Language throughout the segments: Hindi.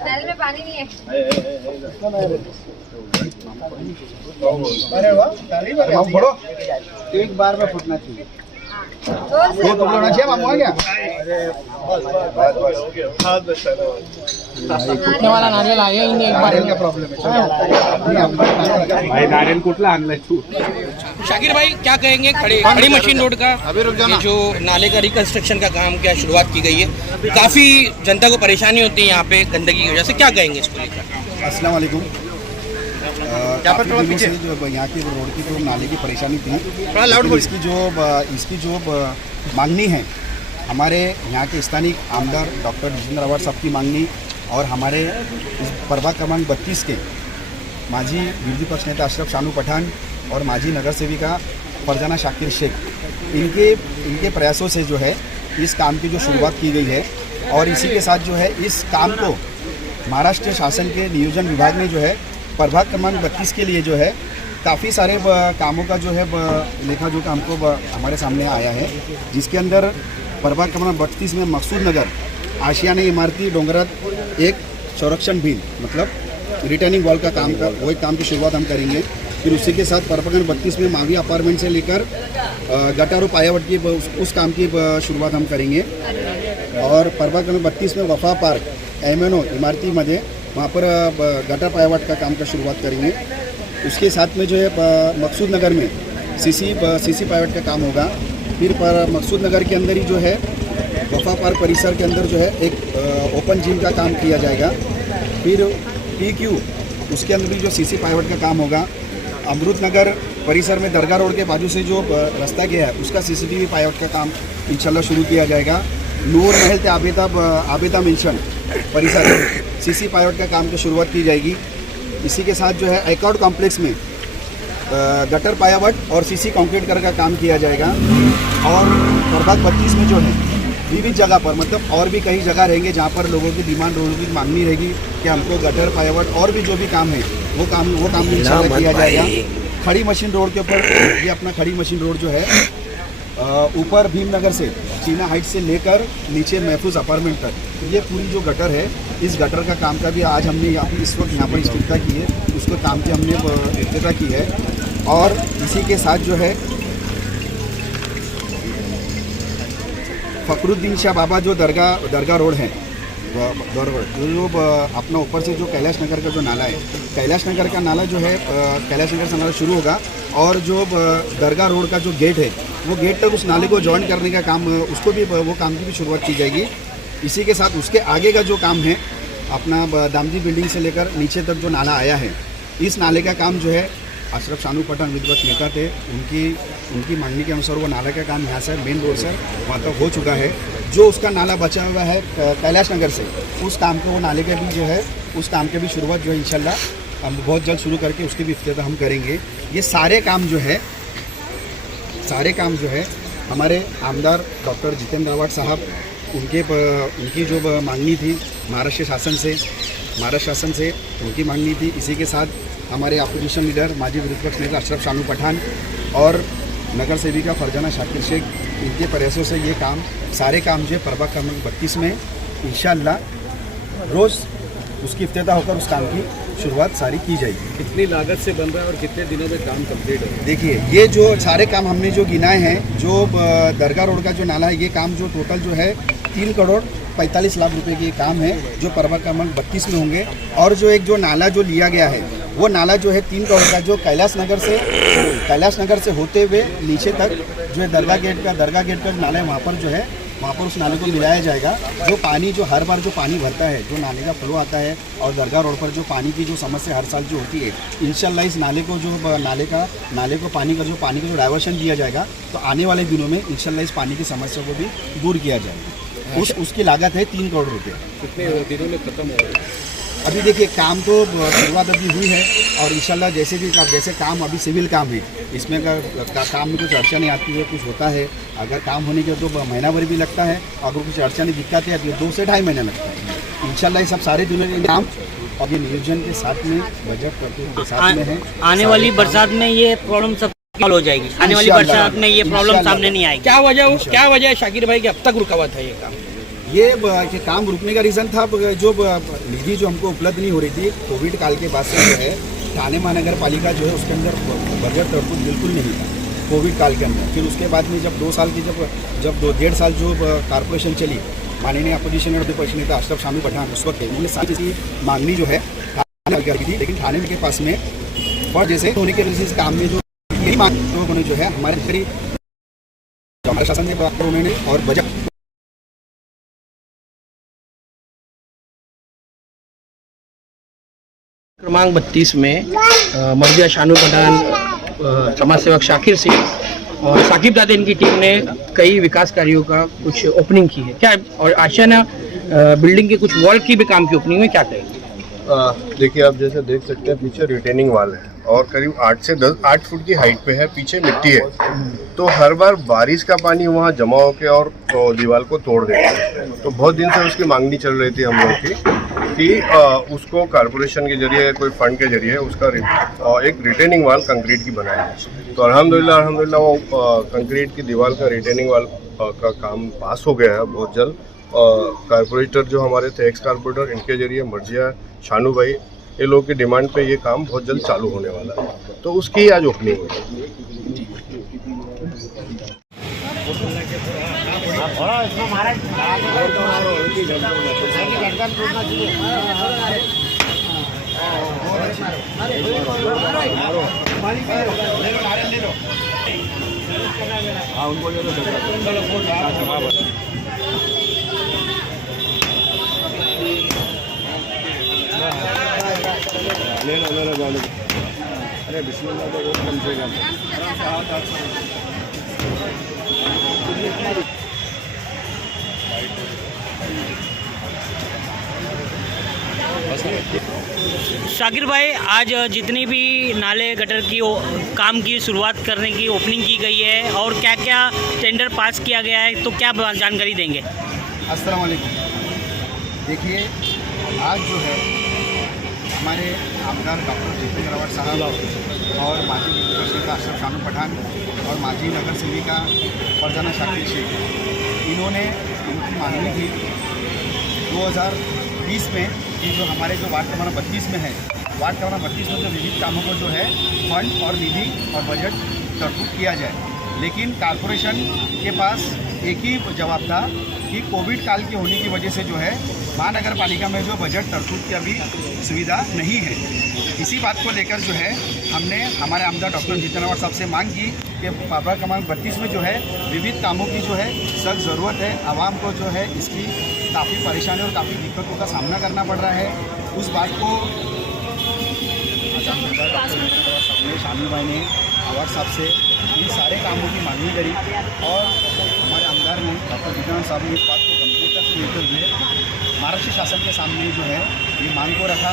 नल में पानी नहीं है। अरे वाह, एक बार में फूटना चाहिए। दो होना चाहिए मामू आ गया। फुटने वाला नारियल आया ही नहीं, एक बार नारियल का प्रॉब्लम है भाई। नारियल कुठला आणलाय तू? शाकिर भाई क्या कहेंगे खड़ी मशीन रोड का ये जो नाले का रिकंस्ट्रक्शन का काम क्या शुरुआत की गई है, काफी जनता को परेशानी होती है यहाँ पे गंदगी की वजह से, क्या कहेंगे इसको लेकर? अस्सलाम वालेकुम। काफ़ी दिनों से जो यहाँ की रोड की जो नाले की परेशानी थी, इसकी जो मांगनी है, हमारे यहाँ के स्थानीय आमदार डॉक्टर जितेंद्र अवार्ड साहब की मांगनी और हमारे प्रभाग क्रमांक 32 के माजी विरोधी पक्ष नेता अशरफ शानू पठान और माजी नगर सेविका फरजाना शाकिर शेख, इनके प्रयासों से जो है इस काम की जो शुरुआत की गई है। और इसी के साथ जो है इस काम को महाराष्ट्र शासन के नियोजन विभाग ने जो है प्रभाग क्रमांक 32 के लिए जो है काफ़ी सारे कामों का जो है लेखा जोखा हमको हमारे सामने आया है, जिसके अंदर प्रभाग क्रमांक 32 में मकसूद नगर आशियाने इमारती डोंगरात एक संरक्षण भिंत मतलब रिटर्निंग वॉल का काम वो एक काम की शुरुआत हम करेंगे। फिर उसी के साथ प्रभाग क्रमांक 32 में मावी अपार्टमेंट से लेकर गटारू पायावट की उस काम की शुरुआत हम करेंगे। और प्रभाग क्रमांक 32 में वफा पार्क एमएनओ इमारतीमध्ये वहाँ पर गटर पायावट का काम का शुरुआत करेंगे। उसके साथ में जो है मकसूद नगर में सीसी पायावट का काम होगा। फिर मकसूद नगर के अंदर ही जो है वफा पार्क परिसर के अंदर जो है एक ओपन जिम का काम किया जाएगा। फिर PQ उसके अंदर भी जो सीसी पायावट का काम होगा। अमृत नगर परिसर में दरगाह रोड के बाजू से जो रास्ता गया है उसका CCTV पायावट का काम इंशाल्लाह शुरू किया जाएगा। नूर महल ते आबेदा मेंशन परिसर में CC पायावट का काम की शुरुआत की जाएगी। इसी के साथ जो है एकॉर्ड कॉम्प्लेक्स में गटर पायावट और CC कंक्रीट का काम किया जाएगा। और प्रभाग 32 में जो है विविध जगह पर मतलब और भी कई जगह रहेंगे जहाँ पर लोगों की डिमांड लोगों की मांगनी रहेगी कि हमको गटर पायावट और भी जो भी काम है वो काम भी इंशाल्लाह किया जाएगा। खड़ी मशीन रोड के ऊपर ये अपना खड़ी मशीन रोड जो है ऊपर भीमनगर से चीना हाइट से लेकर नीचे महफूज अपार्टमेंट तक ये पूरी जो गटर है, इस गटर का काम का भी आज हमने इस वक्त यहाँ पर इफ्तिताह की है, उसको काम की हमने इफ्तिताह की है। और इसी के साथ जो है फखरुद्दीन शाह बाबा जो दरगाह रोड है जो अपना ऊपर से जो कैलाश नगर का जो नाला है, कैलाश नगर का नाला जो है कैलाश नगर से नाला शुरू होगा और जो दरगाह रोड का जो गेट है वो गेट तक उस नाले को जॉइन करने का काम उसको भी वो काम की भी शुरुआत की जाएगी। इसी के साथ उसके आगे का जो काम है अपना दामजी बिल्डिंग से लेकर नीचे तक जो नाला आया है, इस नाले का काम जो है अशरफ शानू पठान विधिवत नेता थे, उनकी मांगनी के अनुसार वो नाला का काम यहाँ से मेन रोड से वहाँ तक हो चुका है। जो उसका नाला बचा हुआ है कैलाश नगर से, उस काम को वो नाले का भी जो है उस काम की भी शुरुआत जो है इंशाल्लाह हम बहुत जल्द शुरू करके उसकी भी इफ्तिताह हम करेंगे। ये सारे काम जो है हमारे आमदार डॉक्टर जितेंद्र अवार्ड साहब उनकी जो मांगनी थी महाराष्ट्र शासन से उनकी मांगनी थी। इसी के साथ हमारे अपोजिशन लीडर माजी विरोधी पक्ष नेता अशरफ शानू पठान और नगर सेविका फरजाना शाकिर शेख, इनके प्रयासों से ये सारे काम जो है प्रभाग क्रमांक 32 में इंशाल्लाह रोज़ उसकी इफ्तिताह होकर उस काम की शुरुआत सारी की जाएगी। कितनी लागत से बन रहा है और कितने दिनों में काम कंप्लीट है? देखिए ये जो सारे काम हमने जो गिनाए हैं, जो दरगाह रोड का जो नाला है, ये काम जो टोटल जो है 3 करोड़ 45 लाख रुपए की काम है जो प्रभाग क्रमांक 32 में होंगे। और जो एक जो नाला जो लिया गया है वो नाला जो है 3 करोड़ का जो कैलाश नगर से होते हुए नीचे तक जो है दरगाह गेट का नाला है, वहाँ पर उस नाले को मिलाया जाएगा। जो पानी जो हर बार जो पानी भरता है, जो नाले का फ्लो आता है और दरगाह रोड पर जो पानी की जो समस्या हर साल जो होती है, इंशाल्लाह इस नाले को पानी का जो डाइवर्शन दिया जाएगा तो आने वाले दिनों में इंशाल्लाह इस पानी की समस्या को भी दूर किया जाएगा। उसकी लागत है 3 करोड़ रुपये। कितने दिनों में खत्म होगा? अभी देखिए काम तो शुरुआत अभी हुई है और इंशाल्लाह जैसे काम अभी सिविल काम है, इसमें काम में कुछ अड़चने आती है, कुछ होता है, अगर काम होने के तो महीना भर भी लगता है, अगर कुछ अड़चने दिक्कतें आती है 2 से 2.5 महीना लगता है। इंशाल्लाह ये सब सारे दिनों के काम और ये नियोजन के साथ में बजट के साथ में है। आने वाली बरसात में ये प्रॉब्लम सब हल हो जाएगी। आने वाली इंशाल्लाह, बरसात में ये प्रॉब्लम इंशाल्लाह। सामने नहीं आएगी। क्या वजह है शाकिर भाई कि अब तक रुका हुआ था ये काम? ये काम रुकने का रीज़न था जो निधि जो हमको उपलब्ध नहीं हो रही थी कोविड काल के बाद से जो है थाने महानगर पालिका जो है उसके अंदर बजट तरतूत बिल्कुल नहीं था कोविड काल के अंदर। फिर उसके बाद में जब 2 साल की जब 2.5 साल जो कारपोरेशन चली, माननीय अपोजिशन और विपक्ष नेता अशरफ शामी पठान उस वक्त उन्होंने सारी मांगनी जो है थाने में की थी, लेकिन थाने के पास में और जैसे होने के वजह से काम में जो यही मांग लोगों ने जो है हमारे शासन ने उन्होंने और बजट क्रमांक 32 में मर्जिया शानू पठान, समाज सेवक शाकिर सिंह और साकिब दादे इनकी टीम ने कई विकास कार्यों का कुछ ओपनिंग की है क्या, और आशियाना बिल्डिंग के कुछ वॉल की भी काम की ओपनिंग में क्या कहेंगे? देखिए आप जैसे देख सकते हैं पीछे रिटेनिंग वाल है और करीब 8 फुट की हाइट पे है, पीछे मिट्टी है, तो हर बार बारिश का पानी वहाँ जमा होकर और दीवार को तोड़ देता है। तो बहुत दिन से उसकी मांगनी चल रही थी हम लोग की कि उसको कारपोरेशन के जरिए कोई फंड के जरिए उसका एक रिटेनिंग वाल कंक्रीट की बनाई है। तो अल्हम्दुलिल्लाह वो कंक्रीट की दीवार का रिटेनिंग वाल का काम पास हो गया है बहुत जल्द। कारपोरेटर जो हमारे थे एक्स कारपोरेटर, इनके जरिए मर्जिया शानू भाई ये लोग की डिमांड पे ये काम बहुत जल्द चालू होने वाला है, तो उसकी आज ओपनिंग हुई। अरे बिस्मिल्लाह तो बहुत कम से कम शाकिर भाई, आज जितनी भी नाले गटर की काम की शुरुआत करने की ओपनिंग की गई है और क्या क्या टेंडर पास किया गया है, तो क्या जानकारी देंगे? अस्सलाम वालेकुम। देखिए आज जो है हमारे आमदार डॉक्टर जितेंद्र रावत साहब और माजी विपक्ष नेता अशरफ शानू पठान और माजी नगर सेविका फरजाना शाकिर शेख, इन्होंने उनकी मांगनी थी 2020 में कि जो हमारे जो वार्ड क्रमांक 32 में है, वार्ड क्रमांक 32 में जो विविध कामों को जो है फंड और निधि और बजट तरतूत किया जाए, लेकिन कारपोरेशन के पास एक ही जवाब था कि कोविड काल की होने की वजह से जो है महानगर पालिका में जो बजट तरतूत की अभी सुविधा नहीं है। इसी बात को लेकर जो है हमने हमारे आमदार डॉक्टर जितेंद्र रावत साहब से मांग की कि वार्ड क्रमांक 32 में जो है विविध कामों की जो है सख्त ज़रूरत है। आवाम को जो है इसकी काफ़ी परेशानी और काफ़ी दिक्कतों का सामना करना पड़ रहा है। उस बात को शामिल भाई ने आवाज साहब से इन सारे कामों की मांगनी करी और हमारे आमदार ने डॉक्टर जितेंद्र साहब ने इस बात को गंभीरता से लेते हुए महाराष्ट्र शासन के सामने जो है ये मांग को रखा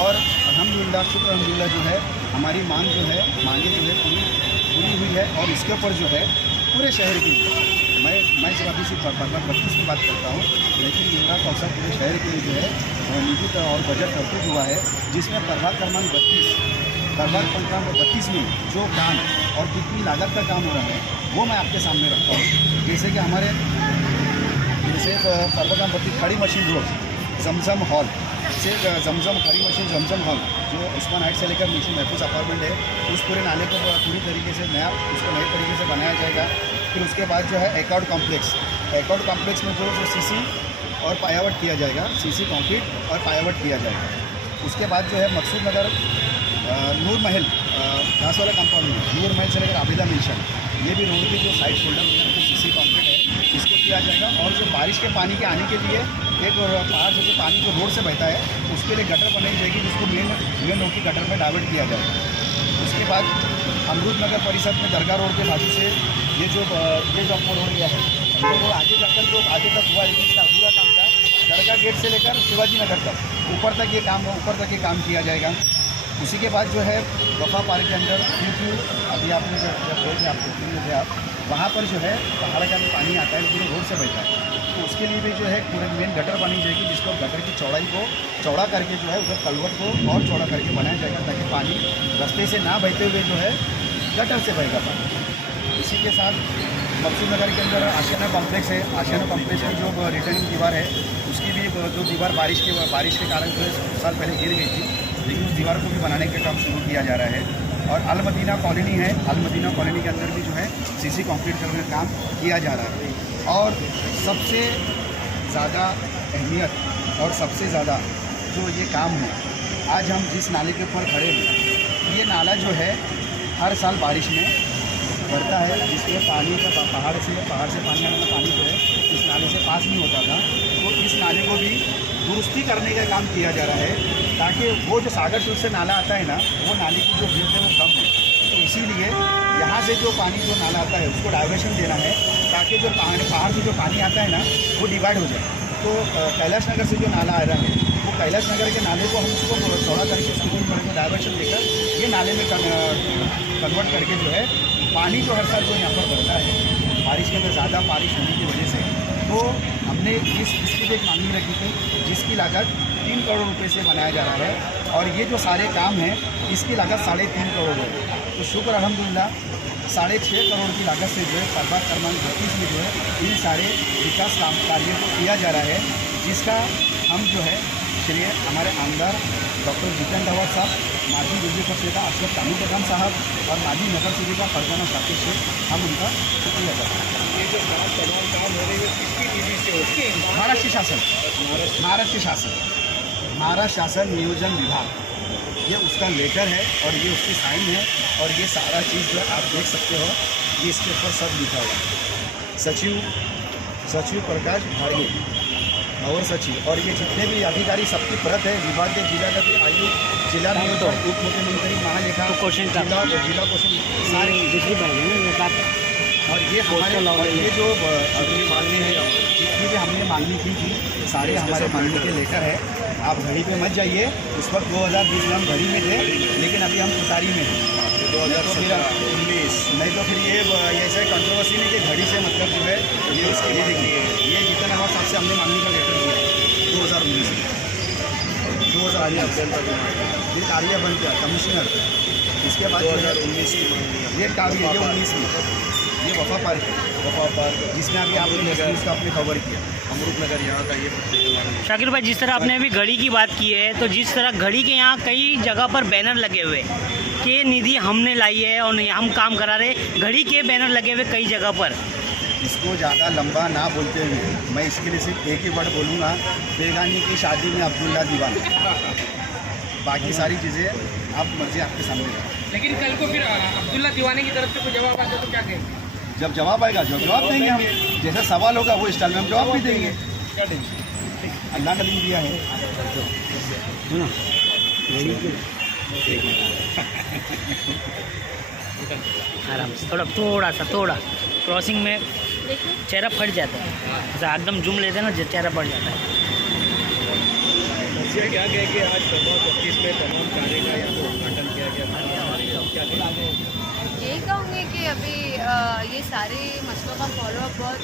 और अल्हम्दुलिल्लाह शुक्र अल्हम्दुलिल्लाह जो है हमारी मांग जो है मांगे जो है पूरी हुई है। और इसके ऊपर जो है पूरे शहर की मैं जब अभी सिर्फ क्रमांक 32 की बात करता हूँ, लेकिन मेरा कौशल पूरे शहर के लिए जो है निधि और बजट तरतूत हुआ है, जिसमें प्रभाग क्रमांक 32 में जो काम और कितनी लागत का काम हो रहा है वो मैं आपके सामने रखता हूँ। जैसे कि हमारे प्रभाग 32 खड़ी मशीन रोड जमजम हॉल से जमजम खड़ी मशीन जमजम हॉल जो उस्मान हाइट से लेकर नीचे महफूज अपार्टमेंट है, उस पूरे नाले को पूरी तरीके से उसको नए तरीके से बनाया जाएगा। फिर उसके बाद जो है एकॉर्ड कॉम्प्लेक्स में जो सीसी और पायावट किया जाएगा, सीसी कंक्रीट और पायावट किया जाएगा। उसके बाद जो है मकसूद नगर नूर महल घास वाला कंपाउंड में नूर महल से लेकर आबिदा मिशन, ये भी रोड की जो साइड शोल्डर वगैरह जो सीसी कंक्रीट है इसको किया जाएगा। और जो बारिश के पानी के आने के लिए एक पहाड़ से जो पानी जो रोड से बहता है उसके लिए गटर बनाई जाएगी, जिसको मेन रोड की गटर में डाइवर्ट किया जाएगा। उसके बाद अमरूद नगर परिषद में दरगाह रोड के बाजू से ये जो आपको रोड लिया है वो आगे जाकर जो आगे तक हुआ इसका पूरा काम था, दरगाह गेट से लेकर शिवाजी नगर तक ऊपर तक ये काम किया जाएगा। उसी के बाद जो है वफा पार्क के अंदर अभी आपने जब बोले आप वहाँ पर जो है पहाड़ का भी पानी आता है, पूरे रोड से बहता है, तो उसके लिए भी जो है पूरे मेन गटर बनी जाएगी, जिसको गटर की चौड़ाई को चौड़ा करके जो है उधर कलवट को और चौड़ा करके बनाया जाएगा, ताकि पानी रास्ते से ना बहते हुए जो है गटर से बहेगा पानी। इसी के साथ मकसूद नगर के अंदर आशियाना कॉम्प्लेक्स है। आशियाना कॉम्प्लेक्स की जो रिटर्निंग दीवार है उसकी भी जो दीवार बारिश के कारण जो है कुछ साल पहले गिर गई थी, लेकिन उस दीवार को भी बनाने का काम शुरू किया जा रहा है। और अल मदीना कॉलोनी है, अल मदीना कॉलोनी के अंदर भी जो है सीसी कंक्रीट करने का काम किया जा रहा है। और सबसे ज़्यादा अहमियत और सबसे ज़्यादा जो ये काम है, आज हम जिस नाले के ऊपर खड़े हैं, ये नाला जो है हर साल बारिश में बढ़ता है, जिसमें पानी का पहाड़ से पानी आने का पानी जो है इस नाले से पास नहीं होता था। तो इस नाले को भी दुरुस्ती करने का काम किया जा रहा है, ताकि वो जो सागर सुल से नाला आता है ना, वो नाले की जो विड्थ है वो कम है। तो इसीलिए यहाँ से जो पानी जो नाला आता है उसको डाइवर्शन देना है, ताकि जो पहाड़ से जो पानी आता है ना वो डिवाइड हो जाए। तो कैलाश नगर से जो नाला आ रहा है, वो कैलाश नगर के नाले को हम उसको चौड़ा करके उसको डाइवर्शन देकर ये नाले में कन्वर्ट करके जो है पानी जो हर साल जो यहाँ पर बढ़ता है बारिश के अंदर ज़्यादा बारिश होने की वजह से, तो हमने इसकी भी एक मांगनी रखी थी, जिसकी लागत 3 करोड़ रुपए से बनाया जा रहा है। और ये जो सारे काम हैं इसकी लागत 3.5 करोड़ है। तो शुक्र अल्हम्दुलिल्लाह 6.5 करोड़ की लागत से जो है सरबाग क्रमांक 32 में जो है इन सारे विकास कार्यों को किया जा रहा है, जिसका हम जो है श्रेय हमारे आमदार डॉक्टर जितेंद्र अवाड साहब, माजी बिजली पक्षनेता अशरफ कानू प्रधान साहब और माजी नगर सेविका फरजाना शाकिर से हम उनका शुक्रिया करते हैं। ये जो काम हो रही है किसकी निधि से होती है? महाराष्ट्र शासन नियोजन विभाग, ये उसका लेटर है और ये उसकी साइन है। और ये सारा चीज़ जो आप देख सकते हो, ये इसके ऊपर सब लिखा हुआ है। सचिव प्रकाश भार्गे और सचिव, और ये जितने भी अधिकारी सबकी प्रत है, विभागीय जिलाधिकारी आयुक्त, जिला नियोजक, उप मुख्यमंत्री, महालेखा, जिला क्वेश्चन सारे दूसरी बात। और ये हमारे ये जो अगली मांगनी है, जितनी भी हमने मांगनी की थी, सारे हमारे मांगने के लेटर है। आप घड़ी पे मत जाइए, उस वक्त 2020 में हम घड़ी में थे, लेकिन अभी हम तुतारी में हैं 2019। नहीं तो फिर ये ऐसा कंट्रोवर्सी नहीं कि घड़ी से मतलब जो है ये उसके लिए देखिए, ये जितना नवाब साहब से हमने मांगने का लेटर दिया 2019 में, 2019 ये कार्य बन गया कमिश्नर। इसके बाद 2019 ये कार्य ये 19 में ये वफा पार्क जिसमें अभी आपने इसका अपने कवर किया अमरूद नगर यहाँ का ये। शाकिर भाई, जिस तरह आपने अभी घड़ी की बात की है, तो जिस तरह घड़ी के यहाँ कई जगह पर बैनर लगे हुए कि निधि हमने लाई है और हम काम करा रहे, घड़ी के बैनर लगे हुए कई जगह पर। इसको ज़्यादा लंबा ना बोलते हुए मैं इसके लिए सिर्फ एक ही वर्ड बोलूँगा, बेगानी की शादी में अब्दुल्ला दीवाना। बाकी सारी चीज़ें आप मर्जी आपके सामने है। लेकिन कल को फिर अब्दुल्ला दीवाने की तरफ से कोई जवाब आता तो क्या कहेंगे? जब जवाब आएगा जवाब देंगे हम, जैसा सवाल होगा वो स्टाइल में हम जवाब भी देंगे। अल्लाह ने दिया है आराम से, थोड़ा क्रॉसिंग में चेहरा फट जाता है, जैसा एकदम जूम लेते हैं ना, चेहरा फट जाता है। क्या कहेंगे आज 25 में तमाम कार्य का यहाँ पर उद्घाटन किया गया, क्या कहेंगे? यही कहूँगी कि अभी ये सारे मसलों का फॉलोअप बहुत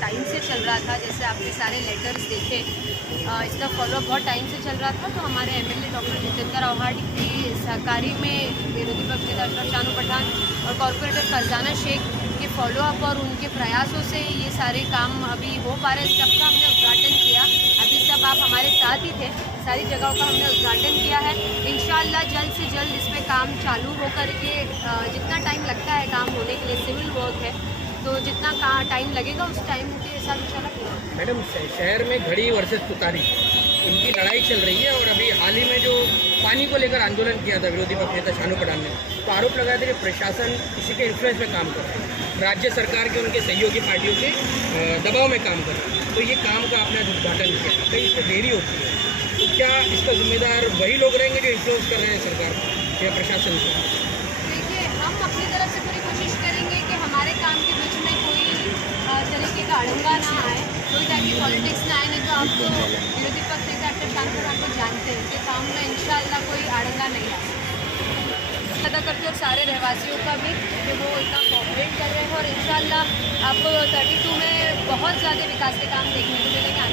टाइम से चल रहा था। जैसे आपने सारे लेटर्स देखे, इसका फॉलोअप बहुत टाइम से चल रहा था। तो हमारे एमएलए डॉक्टर जितेंद्र अवाड की सहकारी में विरोधी पक्ष नेता अशरफ कानू प्रधान और कॉर्पोरेटर फरजाना शेख के फॉलोअप और उनके प्रयासों से ये सारे काम अभी हो पा रहे हैं। सबका हमने उद्घाटन किया, अभी सब आप हमारे साथ ही थे, सारी जगहों का हमने उद्घाटन किया है। इंशाल्लाह जल्द से जल्द इस पर काम चालू हो करके, जितना टाइम लगता है काम होने के लिए, सिविल वर्क है, तो जितना टाइम लगेगा उस टाइम के साथ इंशाल्लाह पूरा। मैडम, शहर में घड़ी वर्सेस तुतारी इनकी लड़ाई चल रही है, और अभी हाल ही में जो पानी को लेकर आंदोलन किया था विरोधी पक्ष नेता शानू प्रधान ने, तो आरोप लगाया था कि प्रशासन इसी के इन्फ्लुएंस में काम कर रहा है, राज्य सरकार के उनके सहयोगी पार्टियों के दबाव में काम कर रहा है। तो ये काम का आपने उद्घाटन किया, कहीं इस पर देरी होती है, तो क्या इसका जिम्मेदार वही लोग रहेंगे जो इन्फ्लुएंस कर रहे हैं सरकार को या प्रशासन को? देखिए, हम अपनी तरफ से पूरी कोशिश करेंगे कि हमारे काम के बीच में कोई तरीके का अड़ंगा ना आए, कोई टाइप की पॉलिटिक्स ना आए। नहीं तो आप तो विरोधी पक्ष नेता अशरफ कानू प्रधान को जानते हैं कि काम में इंशाल्लाह कोई अड़ंगा नहीं आए। अदा करते और सारे रहवासियों का भी कि वो इतना कोऑपरेट कर रहे हैं, और इंशाल्लाह आपको 32 में बहुत ज़्यादा विकास के काम देखने को मिलेंगे।